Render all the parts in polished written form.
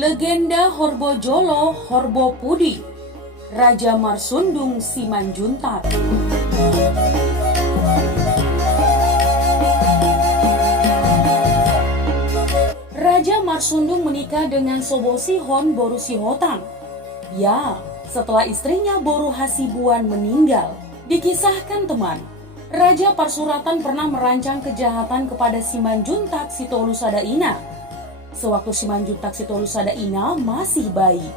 Legenda Horbojolo Horbopudi, Raja Marsundung Simanjuntak. Raja Marsundung menikah dengan Sobosihon Borusihotang. Ya, setelah istrinya Boru Hasibuan meninggal. Dikisahkan teman, Raja Parsuratan pernah merancang kejahatan kepada Simanjuntak Sitolusadaina sewaktu Simanjuntak Sitolusadaina masih bayi.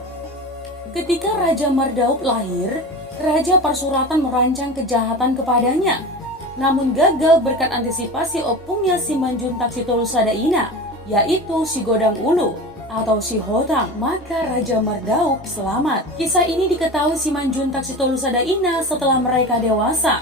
Ketika Raja Mardaup lahir, Raja Parsuratan merancang kejahatan kepadanya, namun gagal berkat antisipasi opungnya Simanjuntak Sitolusadaina, yaitu si Godang Ulu atau si Hotang, maka Raja Mardaup selamat. Kisah ini diketahui Simanjuntak Sitolusadaina setelah mereka dewasa.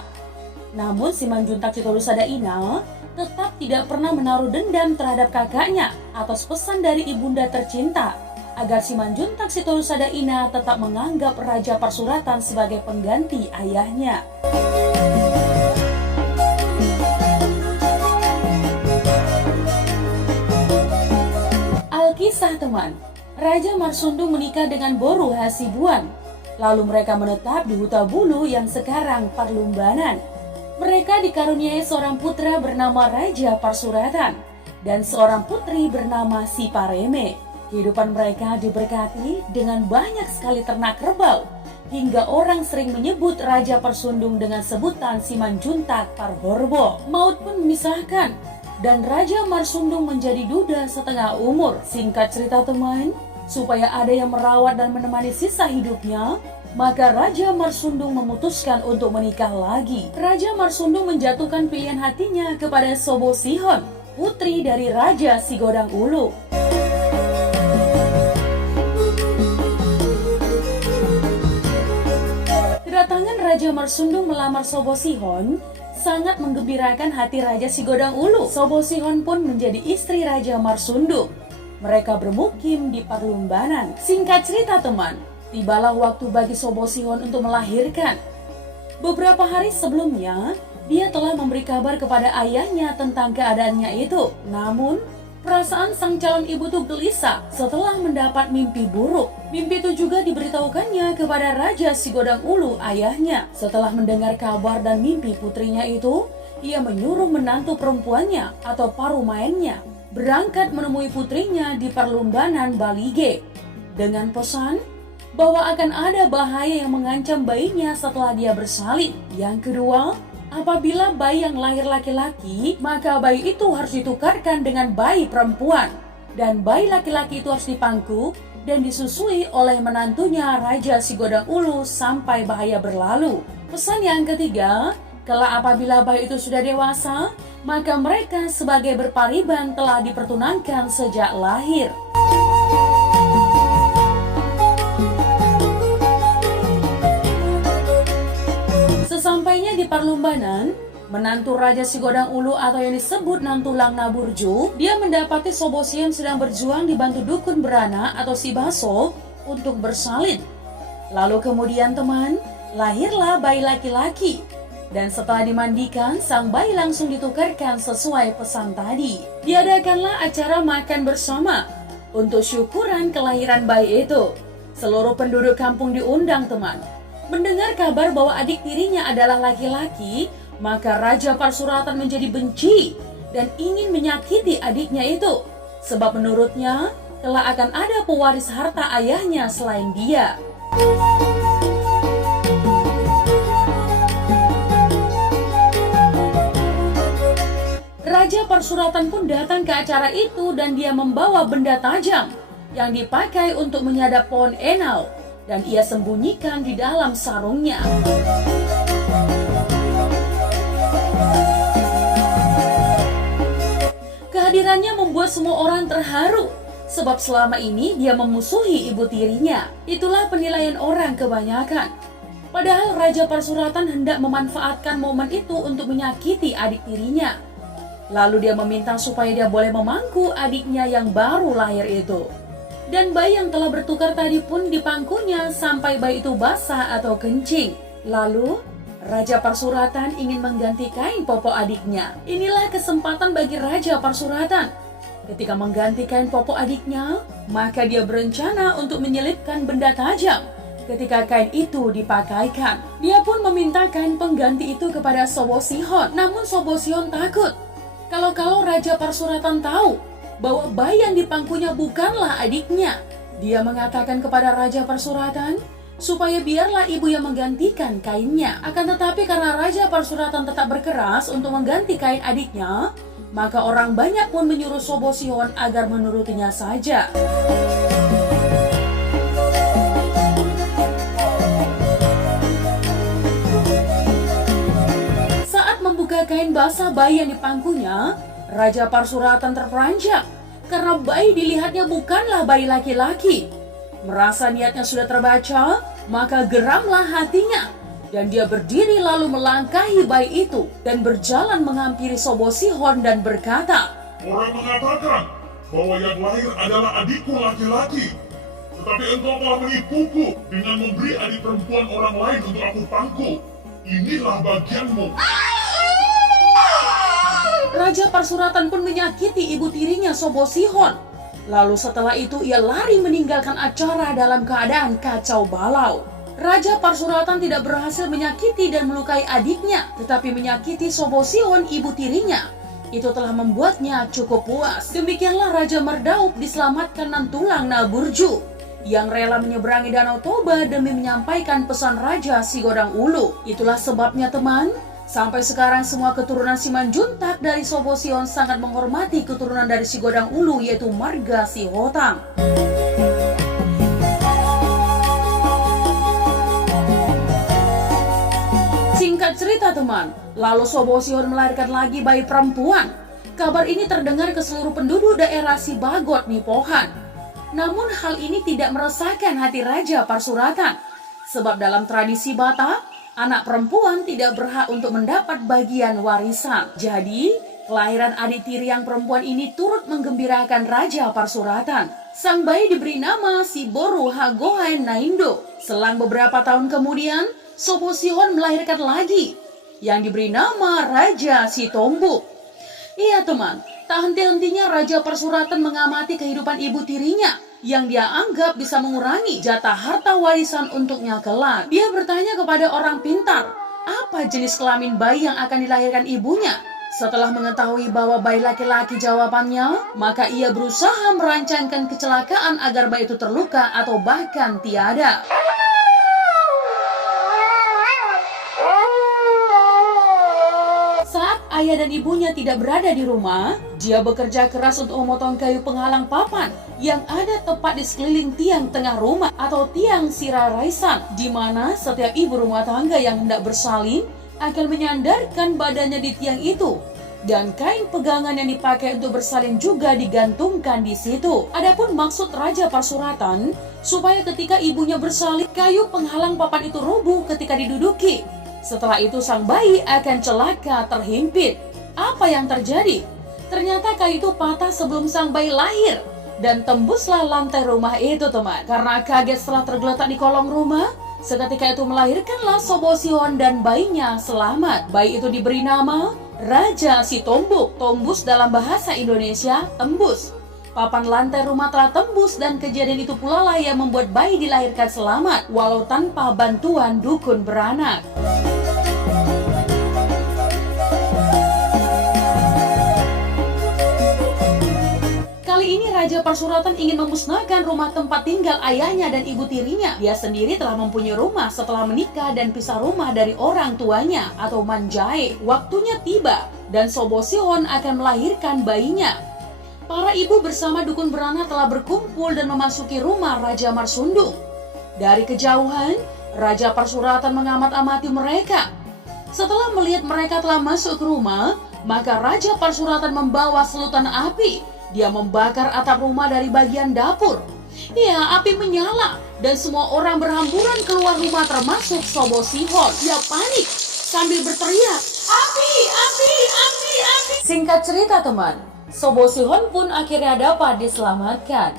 Namun Simanjuntak Sitolusadaina tetap tidak pernah menaruh dendam terhadap kakaknya atas pesan dari ibunda tercinta agar Simanjuntak Sitolusadaina tetap menganggap Raja Parsuratan sebagai pengganti ayahnya. Alkisah teman, Raja Marsundung menikah dengan Boru Hasibuan. Lalu mereka menetap di Hutabulu yang sekarang Parlumbanan. Mereka dikaruniai seorang putra bernama Raja Parsuratan dan seorang putri bernama Sipareme. Kehidupan mereka diberkati dengan banyak sekali ternak kerbau, hingga orang sering menyebut Raja Parsundung dengan sebutan Simanjuntak Parhorbo. Maut pun memisahkan, dan Raja Marsundung menjadi duda setengah umur. Singkat cerita teman, supaya ada yang merawat dan menemani sisa hidupnya, maka Raja Marsundung memutuskan untuk menikah lagi. Raja Marsundung menjatuhkan pilihan hatinya kepada Sobosihon, putri dari Raja Sigodang Ulu. Kedatangan Raja Marsundung melamar Sobosihon sangat menggembirakan hati Raja Sigodang Ulu. Sobosihon pun menjadi istri Raja Marsundung. Mereka bermukim di Parlumbanan. Singkat cerita teman, tibalah waktu bagi Sobosihon untuk melahirkan. Beberapa hari sebelumnya, dia telah memberi kabar kepada ayahnya tentang keadaannya itu. Namun, perasaan sang calon ibu itu gelisah setelah mendapat mimpi buruk. Mimpi itu juga diberitahukannya kepada Raja Sigodang Ulu, ayahnya. Setelah mendengar kabar dan mimpi putrinya itu, ia menyuruh menantu perempuannya atau parumaennya berangkat menemui putrinya di Parlumbanan Balige dengan pesan bahwa akan ada bahaya yang mengancam bayinya setelah dia bersalin. Yang kedua, apabila bayi yang lahir laki-laki, maka bayi itu harus ditukarkan dengan bayi perempuan. Dan bayi laki-laki itu harus dipangku dan disusui oleh menantunya Raja Sigodang Ulu sampai bahaya berlalu. Pesan yang ketiga, kelak apabila bayi itu sudah dewasa, maka mereka sebagai berpariban telah dipertunankan sejak lahir. Sesampainya di Parlumbanan, menantu Raja Sigodang Ulu atau yang disebut Nantulang Naburju, dia mendapati Sobosihon sedang berjuang dibantu dukun berana atau si Baso untuk bersalin. Lalu kemudian teman, lahirlah bayi laki-laki. Dan setelah dimandikan, sang bayi langsung ditukarkan sesuai pesan tadi. Diadakanlah acara makan bersama untuk syukuran kelahiran bayi itu. Seluruh penduduk kampung diundang teman. Mendengar kabar bahwa adik tirinya adalah laki-laki, maka Raja Parsuratan menjadi benci dan ingin menyakiti adiknya itu. Sebab menurutnya, kelak akan ada pewaris harta ayahnya selain dia. Raja Parsuratan pun datang ke acara itu dan dia membawa benda tajam yang dipakai untuk menyadap pohon enau. Dan ia sembunyikan di dalam sarungnya. Kehadirannya membuat semua orang terharu, sebab selama ini dia memusuhi ibu tirinya. Itulah penilaian orang kebanyakan. Padahal Raja Parsuratan hendak memanfaatkan momen itu untuk menyakiti adik tirinya. Lalu dia meminta supaya dia boleh memangku adiknya yang baru lahir itu. Dan bayi yang telah bertukar tadi pun dipangkunya sampai bayi itu basah atau kencing. Lalu, Raja Parsuratan ingin mengganti kain popok adiknya. Inilah kesempatan bagi Raja Parsuratan Ketika mengganti kain popok adiknya, maka dia berencana untuk menyelipkan benda tajam. Ketika kain itu dipakaikan, dia pun meminta kain pengganti itu kepada Sobosihon. Namun Sobosihon takut. Kalau Raja Parsuratan tahu bahwa bayi yang di pangkunya bukanlah adiknya, dia mengatakan kepada Raja Parsuratan supaya biarlah ibu yang menggantikan kainnya. Akan tetapi karena Raja Parsuratan tetap berkeras untuk mengganti kain adiknya, maka orang banyak pun menyuruh Sobosihon agar menurutinya saja. Saat membuka kain basah bayi yang di pangkunya, Raja Parsuratan terperanjat karena bayi dilihatnya bukanlah bayi laki-laki. Merasa niatnya sudah terbaca, maka geramlah hatinya. Dan dia berdiri lalu melangkahi bayi itu dan berjalan menghampiri Sobosihon dan berkata, "Orang mengatakan bahwa yang lahir adalah adikku laki-laki. Tetapi engkau telah menipuku dengan memberi adik perempuan orang lain untuk aku pangku. Inilah bagianmu." Raja Parsuratan pun menyakiti ibu tirinya Sobosihon. Lalu setelah itu ia lari meninggalkan acara dalam keadaan kacau balau. Raja Parsuratan tidak berhasil menyakiti dan melukai adiknya, tetapi menyakiti Sobosihon ibu tirinya. Itu telah membuatnya cukup puas. Demikianlah Raja Merdaup diselamatkan nan tulang Naburju, yang rela menyeberangi Danau Toba demi menyampaikan pesan Raja Sigodang Ulu. Itulah sebabnya teman, sampai sekarang semua keturunan Simanjuntak dari Sobosihon sangat menghormati keturunan dari Sigodang Ulu, yaitu marga Sihotang. Singkat cerita teman, lalu Sobosihon melahirkan lagi bayi perempuan. Kabar ini terdengar ke seluruh penduduk daerah Sibagot Nipohan. Namun hal ini tidak meresahkan hati Raja Parsuratan. Sebab dalam tradisi Batak, anak perempuan tidak berhak untuk mendapat bagian warisan. Jadi, kelahiran adik tiri yang perempuan ini turut menggembirakan Raja Parsuratan. Sang bayi diberi nama Siboru Hagohain Naindo. Selang beberapa tahun kemudian, Sobosihon melahirkan lagi yang diberi nama Raja Sitombuk. Iya teman, tak henti-hentinya Raja Parsuratan mengamati kehidupan ibu tirinya yang dia anggap bisa mengurangi jatah harta warisan untuknya kelak. Dia bertanya kepada orang pintar, apa jenis kelamin bayi yang akan dilahirkan ibunya? Setelah mengetahui bahwa bayi laki-laki jawabannya, maka ia berusaha merancangkan kecelakaan agar bayi itu terluka atau bahkan tiada. Saat ayah dan ibunya tidak berada di rumah, dia bekerja keras untuk memotong kayu penghalang papan yang ada tepat di sekeliling tiang tengah rumah atau tiang siraraisan, di mana setiap ibu rumah tangga yang hendak bersalin akan menyandarkan badannya di tiang itu. Dan kain pegangan yang dipakai untuk bersalin juga digantungkan di situ. Adapun maksud Raja Parsuratan supaya ketika ibunya bersalin, kayu penghalang papan itu rubuh ketika diduduki. Setelah itu sang bayi akan celaka terhimpit. Apa yang terjadi? Ternyata kayu itu patah sebelum sang bayi lahir dan tembuslah lantai rumah itu teman. Karena kaget setelah tergeletak di kolong rumah, seketika itu melahirkanlah Sobosihon dan bayinya selamat. Bayi itu diberi nama Raja Sitombuk. Tombus dalam bahasa Indonesia tembus. Papan lantai rumah telah tembus dan kejadian itu pula lah yang membuat bayi dilahirkan selamat walau tanpa bantuan dukun beranak. Kali ini Raja Parsuratan ingin memusnahkan rumah tempat tinggal ayahnya dan ibu tirinya. Dia sendiri telah mempunyai rumah setelah menikah dan pisah rumah dari orang tuanya atau manjae. Waktunya tiba dan Sobosihon akan melahirkan bayinya. Para ibu bersama dukun beranak telah berkumpul dan memasuki rumah Raja Marsundung. Dari kejauhan, Raja Parsuratan mengamat-amati mereka. Setelah melihat mereka telah masuk ke rumah, maka Raja Parsuratan membawa selutan api. Dia membakar atap rumah dari bagian dapur. Ya, api menyala dan semua orang berhamburan keluar rumah termasuk Sobosihon. Dia panik sambil berteriak, "Api, api, api, api." Singkat cerita teman, Sobosihon pun akhirnya dapat diselamatkan.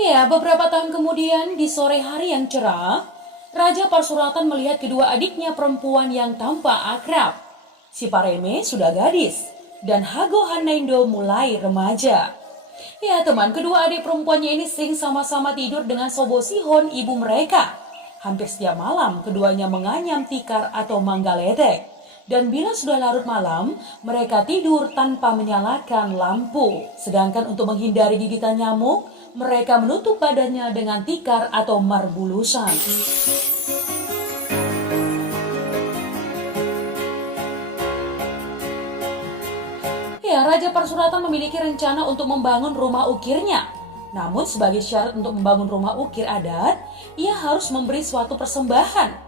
Ya, beberapa tahun kemudian di sore hari yang cerah, Raja Parsuratan melihat kedua adiknya perempuan yang tampak akrab. Si Pareme sudah gadis dan Hagohan Naindo mulai remaja. Ya teman, kedua adik perempuannya ini sering sama-sama tidur dengan Sobosihon, ibu mereka. Hampir setiap malam keduanya menganyam tikar atau manggaledek. Dan bila sudah larut malam, mereka tidur tanpa menyalakan lampu. Sedangkan untuk menghindari gigitan nyamuk, mereka menutup badannya dengan tikar atau marbulusan. Ya, Raja Parsuratan memiliki rencana untuk membangun rumah ukirnya. Namun sebagai syarat untuk membangun rumah ukir adat, ia harus memberi suatu persembahan.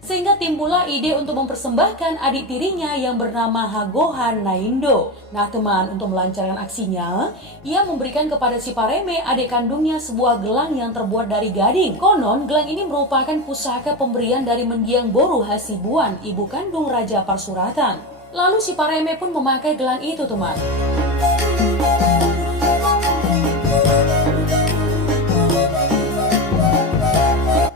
Sehingga timbullah ide untuk mempersembahkan adik tirinya yang bernama Hagohan Naindo. Nah teman, untuk melancarkan aksinya, ia memberikan kepada si Pareme, adik kandungnya, sebuah gelang yang terbuat dari gading. Konon, gelang ini merupakan pusaka pemberian dari mendiang Boru Hasibuan, ibu kandung Raja Parsuratan. Lalu si Pareme pun memakai gelang itu teman.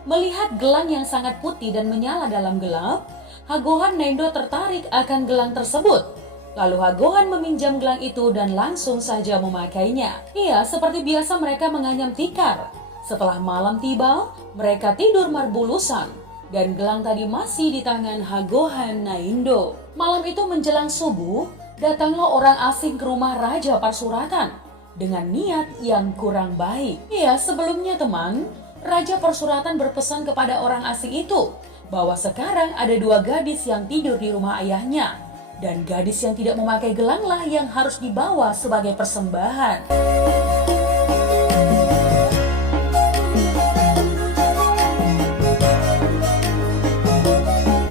Melihat gelang yang sangat putih dan menyala dalam gelap, Hagohan Naindo tertarik akan gelang tersebut. Lalu Hagohan meminjam gelang itu dan langsung saja memakainya. Iya, seperti biasa mereka menganyam tikar. Setelah malam tiba, mereka tidur marbulusan. Dan gelang tadi masih di tangan Hagohan Naindo. Malam itu menjelang subuh, datanglah orang asing ke rumah Raja Parsuratan dengan niat yang kurang baik. Iya, sebelumnya teman, Raja Parsuratan berpesan kepada orang asing itu bahwa sekarang ada dua gadis yang tidur di rumah ayahnya. Dan gadis yang tidak memakai gelanglah yang harus dibawa sebagai persembahan.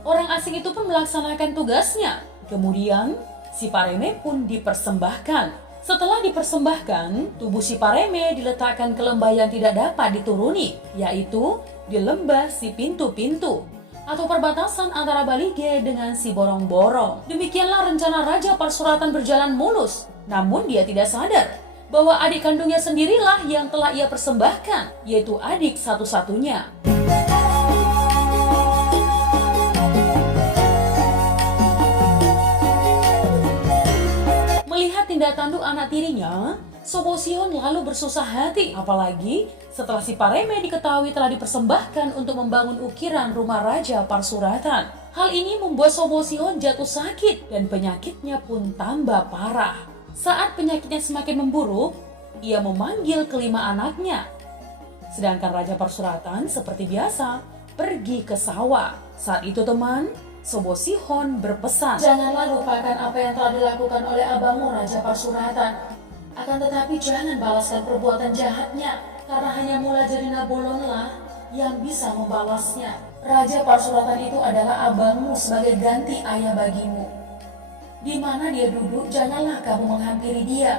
Orang asing itu pun melaksanakan tugasnya. Kemudian si Pareme pun dipersembahkan. Setelah dipersembahkan, tubuh si Pareme diletakkan ke lembah yang tidak dapat dituruni, yaitu di lembah si pintu-pintu, atau perbatasan antara Balige dengan si Borong-Borong. Demikianlah rencana Raja Parsuratan berjalan mulus, namun dia tidak sadar bahwa adik kandungnya sendirilah yang telah ia persembahkan, yaitu adik satu-satunya. Melihat tindak tanduk anak tirinya, Sobosihon lalu bersusah hati. Apalagi setelah si Pareme diketahui telah dipersembahkan untuk membangun ukiran rumah Raja Parsuratan. Hal ini membuat Sobosihon jatuh sakit dan penyakitnya pun tambah parah. Saat penyakitnya semakin memburuk, ia memanggil kelima anaknya. Sedangkan Raja Parsuratan seperti biasa pergi ke sawah. Saat itu teman, Sobosihon berpesan, "Janganlah lupakan apa yang telah dilakukan oleh abangmu Raja Parsuratan. Akan tetapi jangan balaskan perbuatan jahatnya, karena hanya Mula Jadina Bolonlah yang bisa membalasnya. Raja Parsuratan itu adalah abangmu sebagai ganti ayah bagimu. Di mana dia duduk, janganlah kamu menghampiri dia.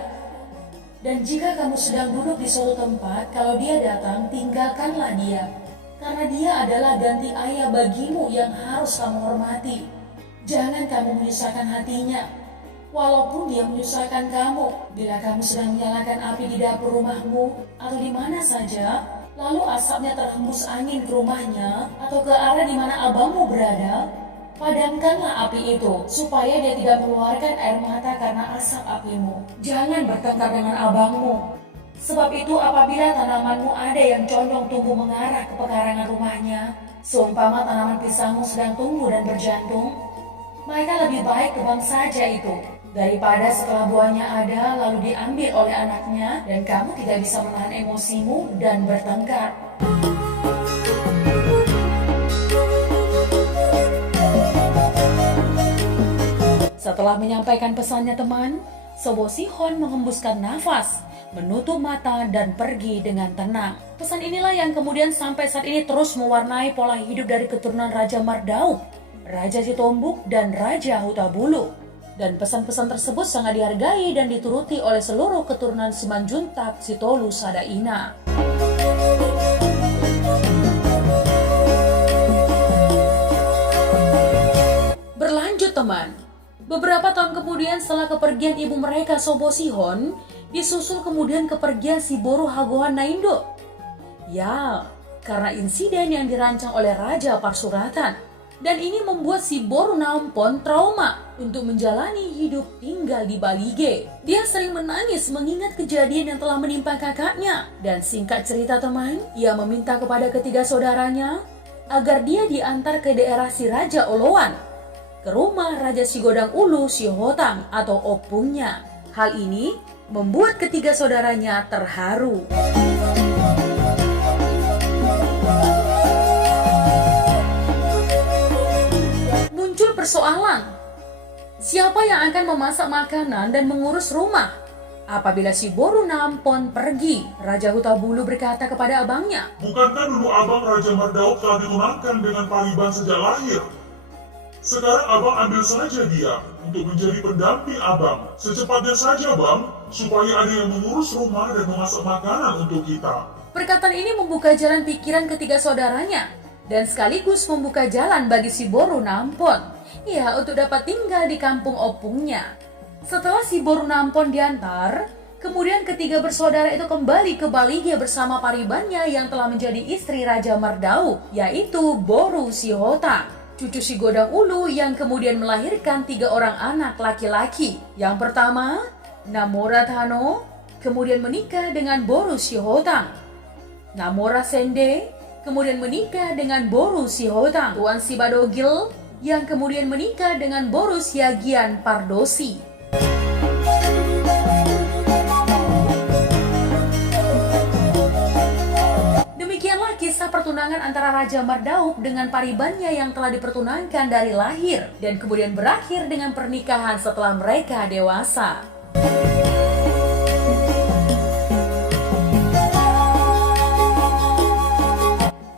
Dan jika kamu sedang duduk di suatu tempat, kalau dia datang, tinggalkanlah dia. Karena dia adalah ganti ayah bagimu yang harus kamu hormati. Jangan kamu menyusahkan hatinya, walaupun dia menyusahkan kamu. Bila kamu sedang menyalakan api di dapur rumahmu atau di mana saja, lalu asapnya terhembus angin ke rumahnya atau ke arah di mana abangmu berada, padamkanlah api itu, supaya dia tidak mengeluarkan air mata karena asap apimu. Jangan bertengkar dengan abangmu. Sebab itu apabila tanamanmu ada yang condong tumbuh mengarah ke pekarangan rumahnya, seumpama tanaman pisangmu sedang tumbuh dan berjantung, maka lebih baik tebang saja itu, daripada setelah buahnya ada lalu diambil oleh anaknya dan kamu tidak bisa menahan emosimu dan bertengkar." Setelah menyampaikan pesannya teman, Sobosihon menghembuskan nafas, menutup mata dan pergi dengan tenang. Pesan inilah yang kemudian sampai saat ini terus mewarnai pola hidup dari keturunan Raja Mardauk, Raja Sitombuk, dan Raja Hutabulu. Dan pesan-pesan tersebut sangat dihargai dan dituruti oleh seluruh keturunan Simanjuntak Sitolu Sadaina. Berlanjut teman, beberapa tahun kemudian setelah kepergian ibu mereka Sobosihon, disusul kemudian kepergian si Boru Hagohan Naindo. Ya, karena insiden yang dirancang oleh Raja Parsuratan. Dan ini membuat si Borunampon trauma untuk menjalani hidup tinggal di Balige. Dia sering menangis mengingat kejadian yang telah menimpa kakaknya. Dan singkat cerita teman, ia meminta kepada ketiga saudaranya agar dia diantar ke daerah si Raja Oloan, ke rumah Raja Sigodang Ulu Sihotang atau opungnya. Hal ini membuat ketiga saudaranya terharu. Muncul persoalan, siapa yang akan memasak makanan dan mengurus rumah? Apabila si Borunampon pergi, Raja Hutabulu berkata kepada abangnya, "Bukankah dulu abang Raja Mardauk telah ditunangkan dengan Pariban sejak lahir? Sekarang abang ambil saja dia untuk menjadi pendamping abang. Secepatnya saja bang, supaya ada yang mengurus rumah dan memasak makanan untuk kita." Perkataan ini membuka jalan pikiran ketiga saudaranya dan sekaligus membuka jalan bagi si Borunampon, ya, untuk dapat tinggal di kampung opungnya. Setelah si Borunampon diantar, kemudian ketiga bersaudara itu kembali ke Balige bersama paribannya yang telah menjadi istri Raja Mardauk, yaitu Boru Sihotang, cucu si Godang Ulu yang kemudian melahirkan 3 orang anak laki-laki. Yang pertama, Namora Tano, kemudian menikah dengan Boru Sihotang. Namora Sende, kemudian menikah dengan Boru Sihotang. Tuan Sibadogil, yang kemudian menikah dengan Boru Siagian Pardosi. Demikianlah kisah pertunangan antara Raja Mardauk dengan paribannya yang telah dipertunangkan dari lahir dan kemudian berakhir dengan pernikahan setelah mereka dewasa.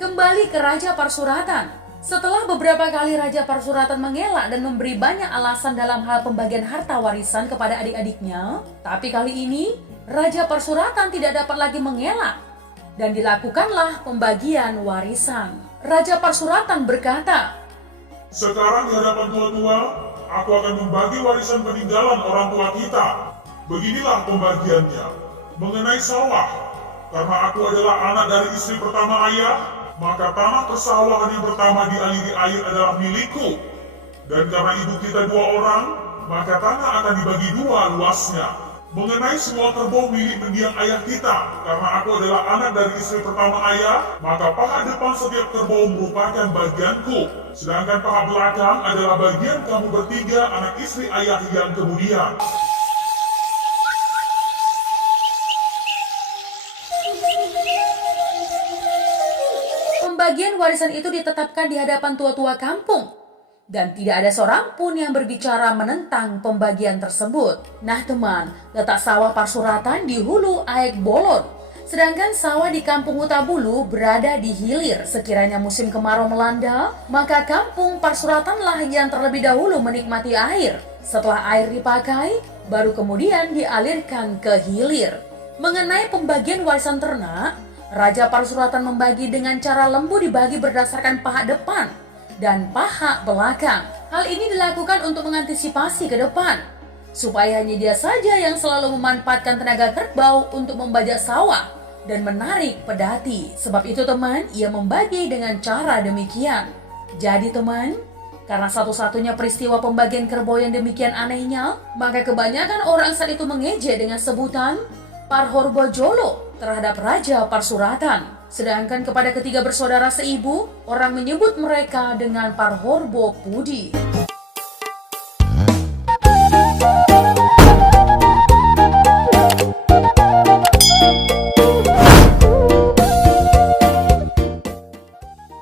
Kembali ke Raja Parsuratan. Setelah beberapa kali Raja Parsuratan mengelak dan memberi banyak alasan dalam hal pembagian harta warisan kepada adik-adiknya, tapi kali ini Raja Parsuratan tidak dapat lagi mengelak dan dilakukanlah pembagian warisan. Raja Parsuratan berkata, "Sekarang di hadapan tua-tua, aku akan membagi warisan peninggalan orang tua kita. Beginilah pembagiannya. Mengenai sawah, karena aku adalah anak dari istri pertama ayah, maka tanah persawahan yang pertama dialiri air adalah milikku. Dan karena ibu kita 2 orang, maka tanah akan dibagi 2 luasnya. Mengenai semua kerbau milik mendiang ayah kita, karena aku adalah anak dari istri pertama ayah, maka paha depan setiap kerbau merupakan bagianku. Sedangkan paha belakang adalah bagian kamu bertiga anak istri ayah yang kemudian." Pembagian warisan itu ditetapkan di hadapan tua-tua kampung dan tidak ada seorang pun yang berbicara menentang pembagian tersebut. Nah teman, letak sawah Parsuratan di hulu Aek Bolon, sedangkan sawah di kampung Hutabulu berada di hilir. Sekiranya musim kemarau melanda, maka kampung Parsuratanlah yang terlebih dahulu menikmati air. Setelah air dipakai, baru kemudian dialirkan ke hilir. Mengenai pembagian warisan ternak, Raja Parsuratan membagi dengan cara lembu dibagi berdasarkan paha depan dan paha belakang. Hal ini dilakukan untuk mengantisipasi ke depan, supaya hanya dia saja yang selalu memanfaatkan tenaga kerbau untuk membajak sawah dan menarik pedati. Sebab itu teman, ia membagi dengan cara demikian. Jadi teman, karena satu-satunya peristiwa pembagian kerbau yang demikian anehnya, maka kebanyakan orang saat itu mengejek dengan sebutan Parhorbo Jolo terhadap Raja Parsuratan. Sedangkan kepada ketiga bersaudara seibu, orang menyebut mereka dengan Parhorbo Pudi.